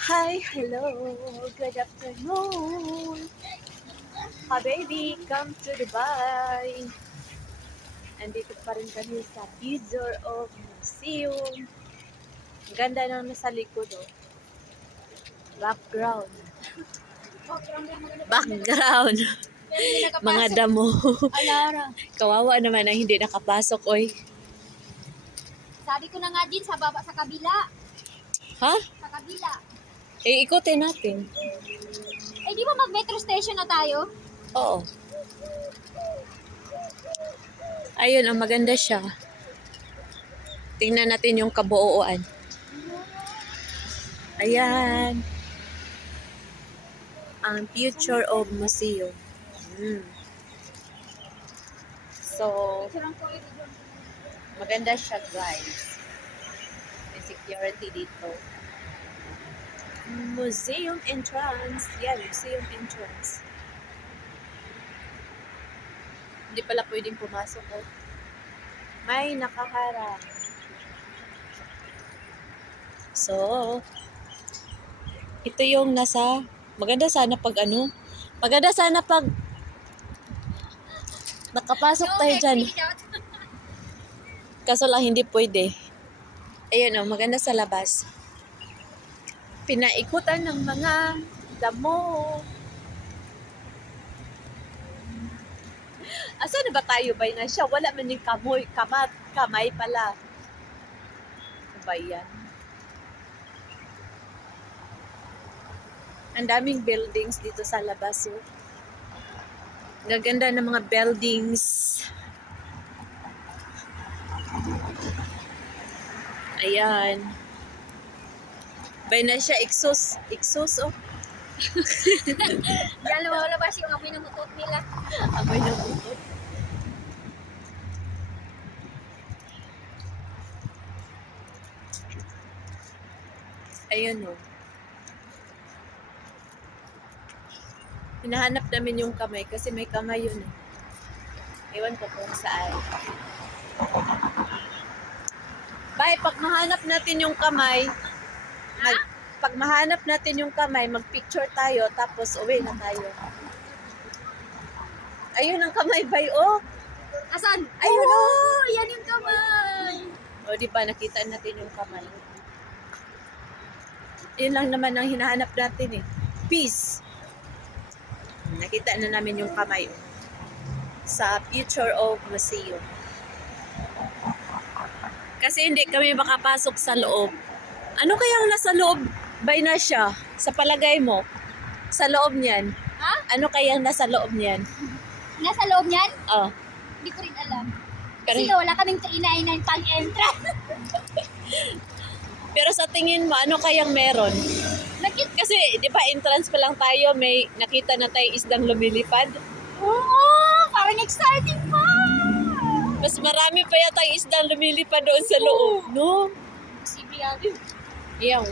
Hi, hello, good afternoon. Hi baby, come to Dubai. Andito pa rin kami sa Pizor of Museum. Ang ganda na nasa likod, oh. Background. Background. Mga damo. Alara. Kawawa naman ang hindi nakapasok, oy. Sabi ko na nga din sa baba sa kabila. Ha? Sa kabila. Ikutin natin. Eh di ba mag metro station na tayo? Oo. Ayun, oh, maganda siya. Tingnan natin yung kabuuan. Ayan. Ang future of museum. So, maganda siya, guys. May security dito. Museum entrance. Yan, museum entrance. Hindi pala pwedeng pumasok, oh. May nakaharang. So, ito yung nasa, maganda sana pag nakapasok tayo dyan. Kaso lang hindi pwede. Ayun, oh, maganda sa labas. Pinaikutan ng mga damo. Asa na ba tayo ba na siya? Wala man yung kamay pala. Ano ba yan? Ang daming buildings dito sa labas, oh. Gaganda ng mga buildings. Ayan. Bay na siya, exhaust, oh. Yan lumalabas yung amoy ng mutot nila. Amoy ng utot. Ayun, oh. Hinahanap namin yung kamay kasi may kamay yun, eh. Ewan ko kung saan. Bay, pag mahanap natin yung kamay, mag-picture tayo, tapos uwi na tayo. Ayun ang kamay, bay, oh. Asan? Ayun, oh! Yan yung kamay! O, di ba, nakita natin yung kamay. Yun lang naman ang hinahanap natin, eh. Peace. Nakita na namin yung kamay, oh, sa Future of Museum. Kasi hindi kami makapasok sa loob. Ano kayang nasa loob? Bay na siya. Sa palagay mo, sa loob niyan. Ha? Ano kayang nasa loob niyan? Nasa loob niyan? Oh. Hindi ko rin alam. Pero, Kasi wala kaming kainainan pag-entrance. pero sa tingin mo, ano kayang meron? Kasi, di ba, entrance pa lang tayo, may nakita na tayo isdang lumilipad. Oo! Parang exciting pa! Mas marami pa yata yung isdang lumilipad doon sa loob, no? Posible yan. Yung,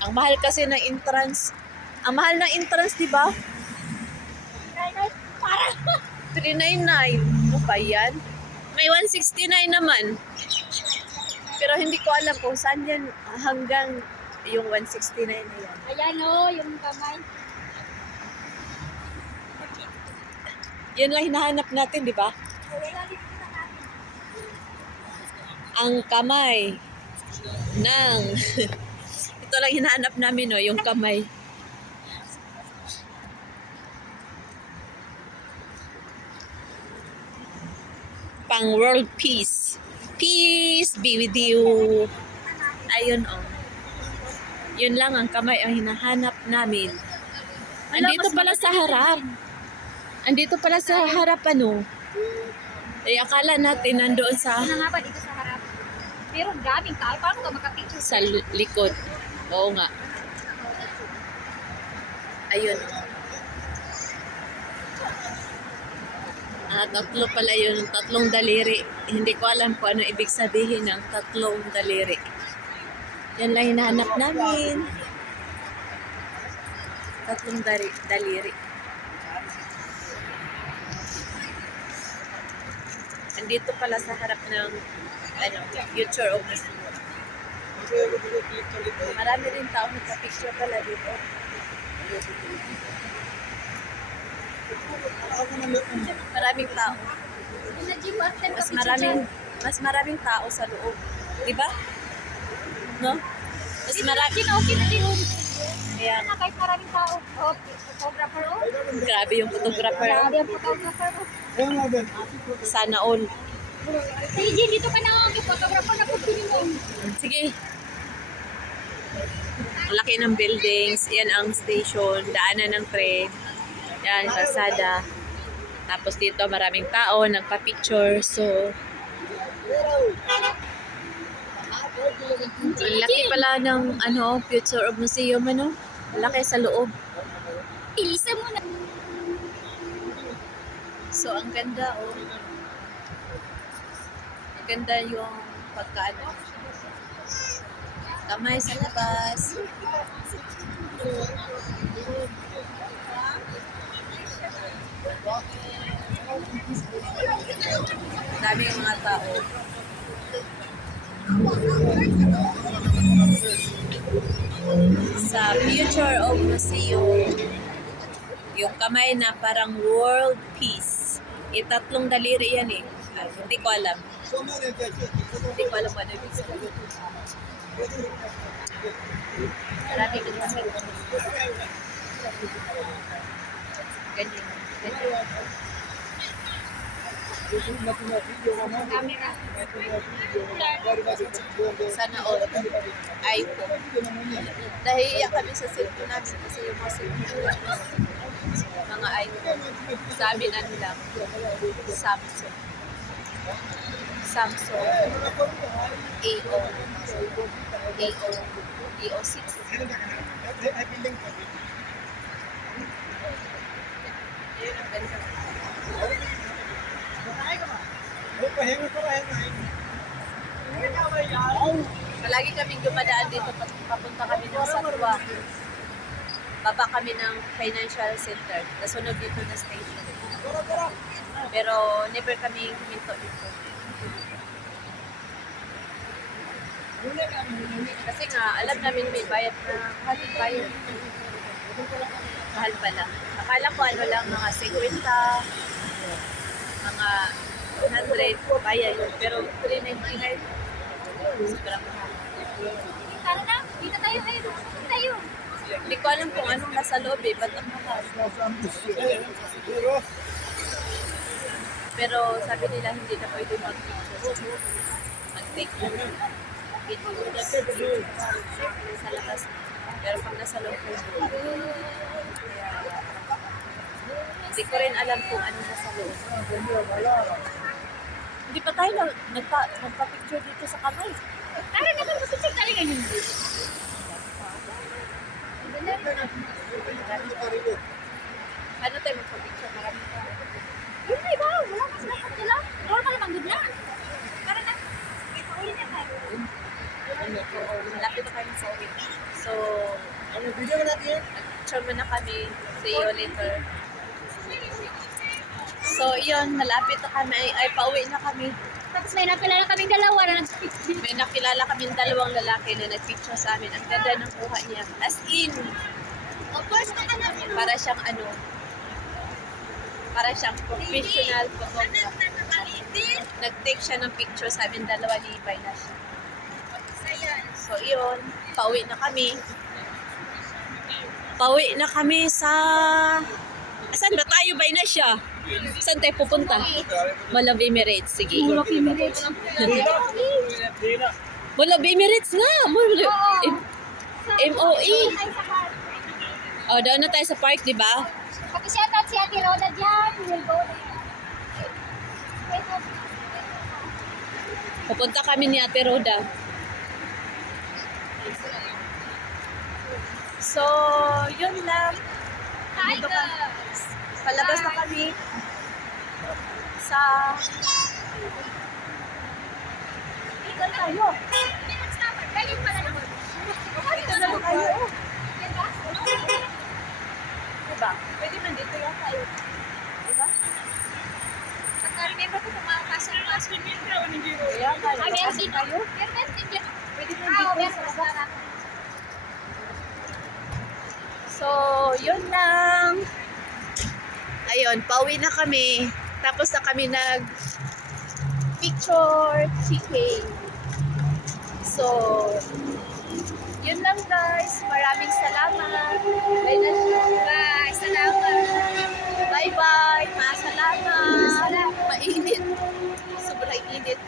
ang mahal kasi ng entrance. Ang mahal ng entrance, di ba? Parang 399. Ano ba yan? May 169 naman. Pero hindi ko alam kung saan yan hanggang yung 169 na yan. ayan o, yung kamay. Yan lang hinahanap natin, di ba? Ang kamay ng ito lang hinahanap namin, no, yung kamay. Pang world peace. Peace be with you. Ayun, oh. Yun lang ang kamay ang hinahanap namin. Andito pala sa harap. Andito pala sa harap, ano. Eh, akala natin nandoon sa Ano nga ba dito sa harap? Pero daming tao. Paano ka makapicture? sa likod. Oo nga. Ayun. Tatlo pala yun. Tatlong daliri. Hindi ko alam kung ano ibig sabihin ng tatlong daliri. Yan lang hinahanap namin. Tatlong daliri. Andito pala sa harap ng future of Museum. Marami rin tao nagpa-picture pala dito. Maraming tao. Mas maraming tao sa loob. Di ba? No? Mas maraming. Okay na din. Ayan. Na kahit maraming tao. Oh, photographer oh. Grabe yung photographer. Grabe ang photographer oh. Sana all. Sige, Jin, dito ka na ang photographer na pagpili mo. Sige. Laki ng buildings. Yan ang station. Daanan ng tren. Yan, kalsada. Tapos dito maraming tao. Nagpa-picture. So, ang laki pala ng future of museum. Laki sa loob. Ilisa mo na. So, ang ganda Ang ganda yung pagkaano. Kamay sa labas. Dami yung mga tao. Sa future of museum, yung kamay na parang world peace. Tatlong daliri yan eh. Hindi ko alam. Hindi ko alam ano ibig sabihin. Marami ka naman. Ganyan. Camera. Sana all. iPhone. Nahihiya kami sa cellphone namin kasi yung mga cellphone mga iPhone. Sa amin ano lang. Samsung. AO6. Ayun ang ganda. Palagi kaming dumadaan dito papunta kami ng Satwa. Baba kami ng financial center. Nasunod dito na station. Pero never kami huminto dito. Kasi nga, alam namin may bayad na mahal yung bayad. Mahal pala. Akala ko ano lang, mga 50, mga 100, bayad yun. Pero 399, sobrang mahal. Tara na, dito tayo. Ayun, dito tayo. Hindi ko alam kung anong nasa loob eh, ba't ang mahal? Pero sabi nila hindi na pwede mag-picture. Mag-take pictures sa labas. Pero pag nasa loob ko, hindi ko rin alam kung ano nasa loob. Hindi pa tayo nagpa-picture dito sa kamay. Tara na, mag-picture tayo ngayon. Ano tayo magpa-picture? Maraming tao. Yun na iba, wala mas dapat nila. Normal lang, good na. Tara na. Paulit na tayo. Malapit na kami sa uwi. So, nag-picture muna kami. See you later. So, yun, malapit na kami. Ay, pauwi na kami. Tapos may nakilala kaming dalawa na nag-picture. May nakilala kaming dalawang lalaki na nag-picture sa amin. Ang ganda ng kuha niya. As in, Of course, para siyang professional photographer. Nag-take siya ng picture sa amin dalawa ni Bainash. So, yun. Pauwi na kami. Pauwi na kami sa... Saan ba tayo, Bainash? Saan tayo pupunta? Malab Emirates. Sige. Mula Emirates. Malab Emirates nga. MOE. Oh, doon na tayo sa park, di ba? Pag-shout out si Ate Roda dyan. We'll go there. Pupunta kami ni Ate Roda. So, yun lang. Hi Dito guys. Palabas na kami sa... Dito tayo. Galing pala naman. Dito na tayo. Diba? Pwede man dito yung tayo. Diba? Remember ko pumakasal. Kaya nga, Meron dito. Meron dito. pwede man Ah, dito meron. sa So, yun lang. Ayun, pauwi na kami. Tapos na kami nag picture chicken. So, yun lang guys. Maraming salamat. Bye na siya. Bye. Salamat. Bye-bye. Masalamat. Salamat. Mainit. Sobrang init.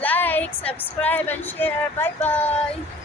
Like, subscribe, and share. Bye-bye.